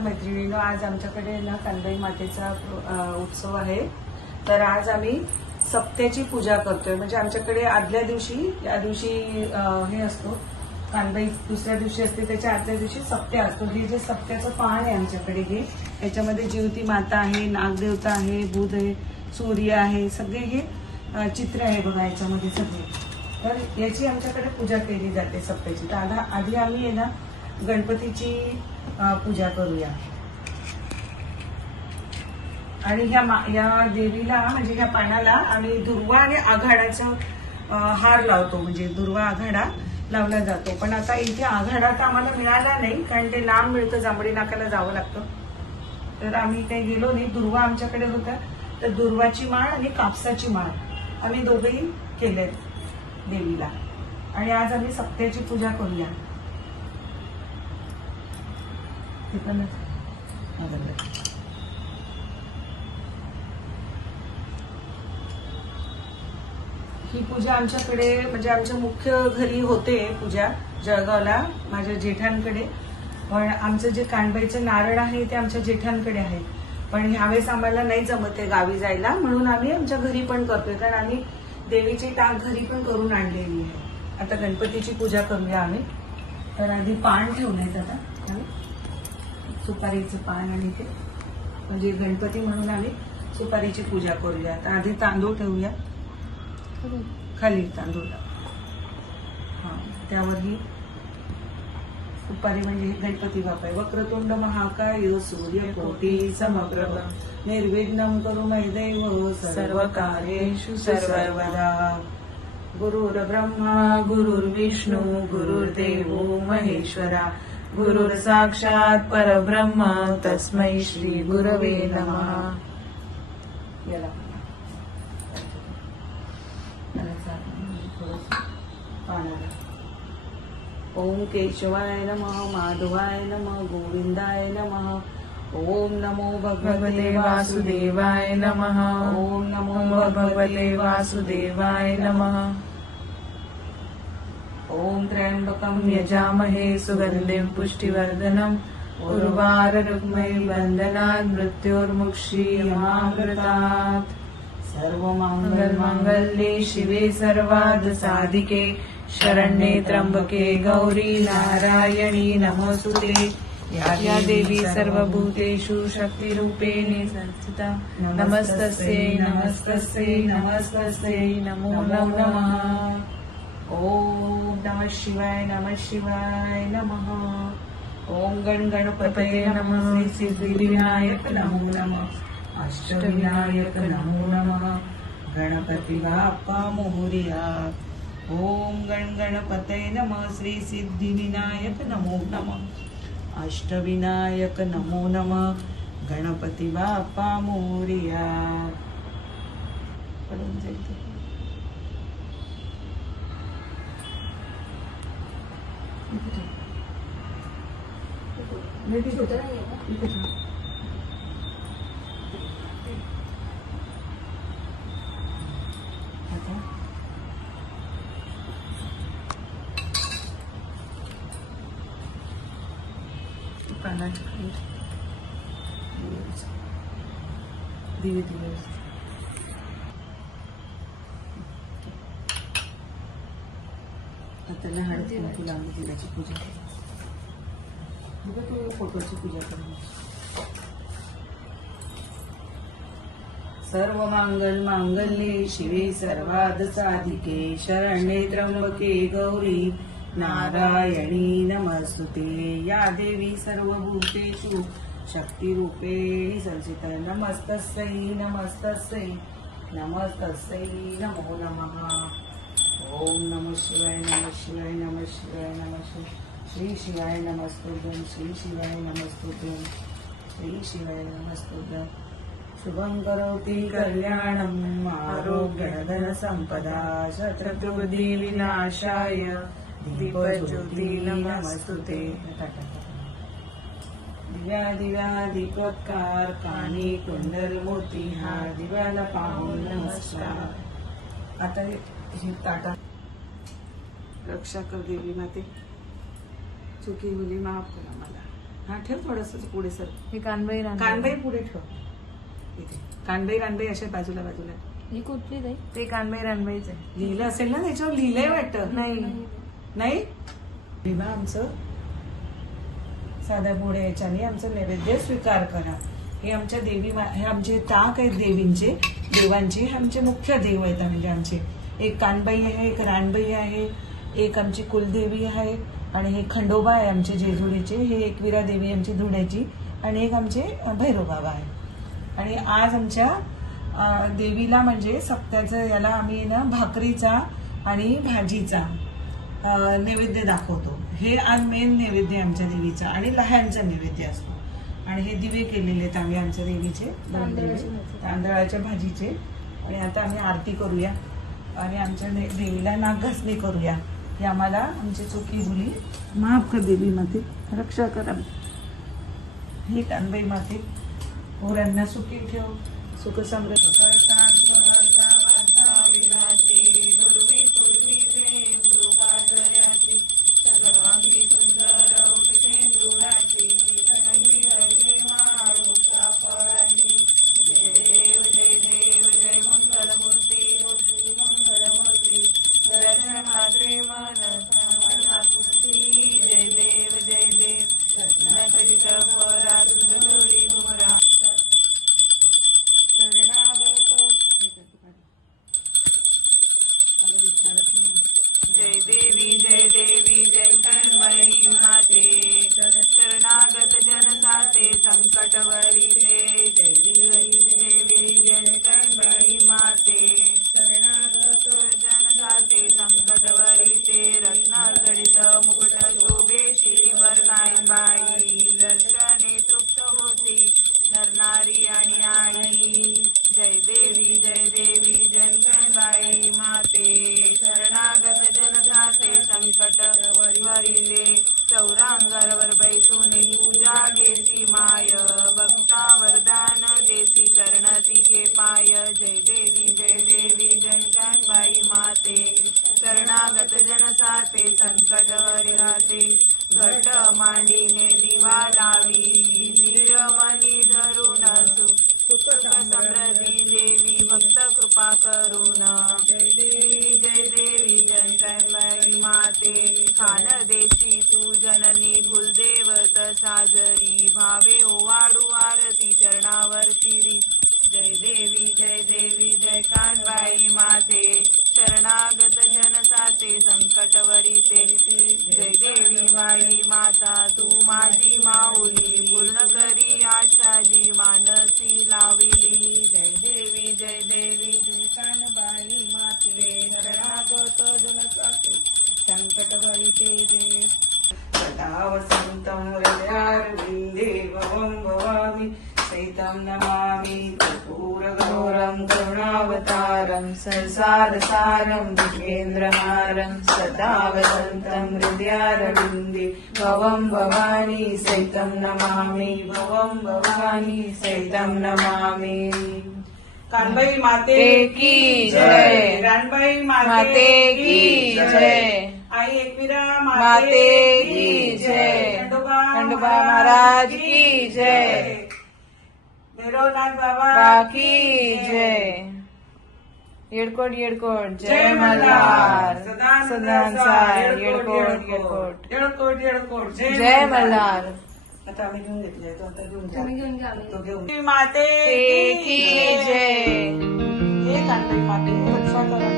मैत्रिणींनो, आज आमच्याकडे ना कानबाई मातेचा उत्सव आहे. तर आज आम्ही सप्त्याची पूजा करतोय. म्हणजे आमच्याकडे आदल्या दिवशी या दिवशी हे असतो कानबाई, दुसऱ्या दिवशी असते, त्याच्या आदल्या दिवशी सप्त्या असतो. हे जे सप्त्याचं पान आहे आमच्याकडे, हे याच्यामध्ये जीवती माता आहे, नागदेवता आहे, बुध आहे, सूर्य आहे, सगळे हे चित्र आहे बघा याच्यामध्ये सगळे. तर याची आमच्याकडे पूजा केली जाते सप्त्याची. तर आधी आम्ही आहे ना गणपतीची पूजा करूया. आणि या देवीला म्हणजे ह्या पानाला आम्ही दुर्वा आणि आघाडाचा हार लावतो. म्हणजे दुर्वा आघाडा लावला जातो. पण आता इथे आघाडा तर आम्हाला मिळाला नाही, कारण ते लांब मिळतं, जांभळी नाकाला जावं लागतं. तर आम्ही काही गेलो नाही. दुर्वा आमच्याकडे होता, तर दुर्वाची माळ आणि कापसाची माळ आम्ही दोघेही केले देवीला. आणि आज आम्ही सप्त्याची पूजा करूया. ही पूजा आमच्याकडे म्हणजे आमच्या मुख्य घरी होते पूजा जळगावला माझ्या जेठांकडे. पण आमचं जे कानबाईचं नारळ आहे ते आमच्या जेठांकडे आहे. पण ह्यावेळेस आम्हाला नाही जमत आहे गावी जायला, म्हणून आम्ही आमच्या घरी पण करतोय. कारण आम्ही देवीची टाक घरी पण करून आणलेली आहे. आता गणपतीची पूजा करूया आम्ही. तर आधी पान ठेवलेत आता सुपारीचं पान, आणि ते म्हणजे गणपती म्हणून आम्ही सुपारीची पूजा करूया. आता आधी तांदूळ ठेवूया खाली, तांदूळ त्यावर ही सुपारी म्हणजे गणपती बाप्पा. वक्रतुंड महाकाय सूर्यकोटी समप्रभ निर्विघ्नं कुरु मे देव सर्वकार्येषु सर्वदा. गुरुर्ब्रह्मा गुरुर्विष्णू गुरुर्देवो महेश्वरा गुरुर साक्षात परब्रह्म तस्मै श्री गुरवे नमः. याला ओम केशवाय नमः, माधवाय नमः, गोविंदाय नमः. ओम नमो भगवते वासुदेवाय नमः. ओम नमो भगवते वासुदेवाय नमः. ओम त्र्यंबकं यजामहे सुगंधिं पुष्टिवर्धनम् उर्वारुकमिव बन्धनात् मृत्योर्मुक्षीयमामृतात्. सर्वमङ्गलमाङ्गल्ये शिवे सर्वार्थसाधिके शरण्ये त्र्यंबके गौरी नारायणी नमोस्तुते. या देवी सर्वभूतेषु शक्तिरूपेण संस्थिता. नमस्तस्यै नमस्तस्यै नमस्तस्यै नमो नमः. ओम नमः शिवाय नमः शिवाय नमः. ओम गण गणपतये नमः. श्री सिद्धिविनायक नमो नमः. अष्टविनायक नमो नमः. गणपती बाप्पा मोरया. ओम गण गणपतये नमः. श्री सिद्धिविनायक नमो नमः. अष्टविनायक नमो नमः. गणपती बाप्पा मोरया. दिवे दिवे आता हळदी कुंकू लावून दिव्याची पूजा बघा. तू फोटोची पूजा कर. सर्व मांगल मांगल्ये शिवे सर्वार्थ साधिके शरण्ये त्र्यंबके गौरी नारायणी नमस्तुते. या देवी सर्वभूतेषु शक्तिरूपेण संस्थिता. नमस्तस्यै नमस्तस्यै नमस्तस्यै नमो नमः. ओम नमः शिवाय नमः शिवाय नमः शिवाय नमः शिवाय. श्री शिवाय नमस्तुभ्यं श्री शिवाय नमस्तुभ्यं श्री शिवाय नमस्तुभ्यं. शुभं करोति कल्याणं आरोग्यधन संपदा. शत्रुबुद्धि विनाशाय दीपज्योती नमस्तुते. दिव्या दिव्या दीपोत्कार कानी कुंडल मोती हार. दिव्याला पाहून नमस्कार. आता ही ताटा रक्षा कर देवी माते. चुकी मुली माफ करा मला. हा ठेव थोडस पुढे सर. हे कानबाई कानबाई पुढे ठेव. इथे कानबाई रानबाई अशा बाजूला बाजूला. ही कुठली ताई? ते कानबाई रानबाईच आहे. लिहिलं असेल ना त्याच्यावर, लिहिलंय वाटतं. नाही नाही विभा आमचं साध्या पुढे याच्याने आमचं नैवेद्य स्वीकार करा. हे आमच्या देवी हे आमचे ताक आहेत देवींचे, देवांचे. हे आमचे मुख्य देव आहेत. म्हणजे आमचे एक कानबाई आहे, एक रानबाई आहे, एक आमची कुलदेवी आहे, आणि हे खंडोबा आहे आमचे जेजुरीचे, हे एकविरा देवी आमची धुळ्याची, आणि एक आमचे भैरव बाबा आहे. आणि आज आमच्या देवीला म्हणजे सप्त्याचं याला आम्ही ना भाकरीचा आणि भाजीचा नैवेद्य दाखवतो. हे आज मेन नैवेद्य आमच्या देवीचा, आणि लहानचा नैवेद्य असतो. आणि हे दिवे केलेले आहेत आम्ही आमच्या देवीचे, तांदळाच्या भाजीचे. आणि आता आम्ही आरती करूया आणि आमच्या देवीला नागघासणी करूया. हे आम्हाला आमची चुकी भुली माफ कर देवी माते, रक्षा करा. हे कानबाई माते पोरांना सुखी ठेव, सुख समृद्ध करता दुर्वी पूर्वी सर्वांगी सुंदर उठेंदुराची फळांची. जय देव जय देव जय मंगलमूर्ती मंगलमूर्ती दर्शन मात्रे मन जय देव जय देव नकरित परा तुझी तुमरा जय देवी जय कानबाई माते शरणागत जन साते संकटवरी थे. जय देवी जय कानबाई माते शरणागत जन साते संकटवरी ते. रत्नाजडित मुकुट शोभे श्रीवर कानबाई दर्शने तृप्त होती नरनारी आणि आई. जय देवी जय कानबाई माते शरणागत जन साते संकट वरिले. चौरांगावर बैसून पूजा घेसी माय भक्ता वरदान देसी शरण तिचे पाय. जय देवी जय कानबाई माते शरणागत जन साते संकट वरिराते. घट मांडीने दिवा लावी धीरमणी धरून सुख समृद्धी देवी भक्त कृपा करून. जय देवी जय कानबाई माते खान देशी तू जननी कुलदेवत साजरी भावे ओवाडू आरती चरणावर शिरी. जय देवी जय कानबाई माते शरणागत जन साते संकटवरी ते. जय देवी माई माता तू माझी माऊली पूर्ण करी आशा जी मानसी लाविली. जय देवी जय कानबाई माते शरणागत जन साते संकटवरी ते. सदा वसंतं हृदयारविन्दे भवं भवामि सहितं नमामि कर्पूरगौरं करुणावतारं संसारसारं भुजेन्द्रहारं. सदा वसन्तं हृदयारविन्दे भवं भवानी सहितं नमामि भवं भवानी सहितं नमामि. कानबाई माते की जय, रानबाई माते की जय, आई एकविरा माते की जय, खंडोबा महाराज की जय, भैरवनाथ बाबा की जय. येडकोट जय मल्हार सदांसार येडकोट जय मल्हार. आता आम्ही घेऊन घेतले तो, आता घेऊन माते की जय. हे कानबाई माते रक्षा करा.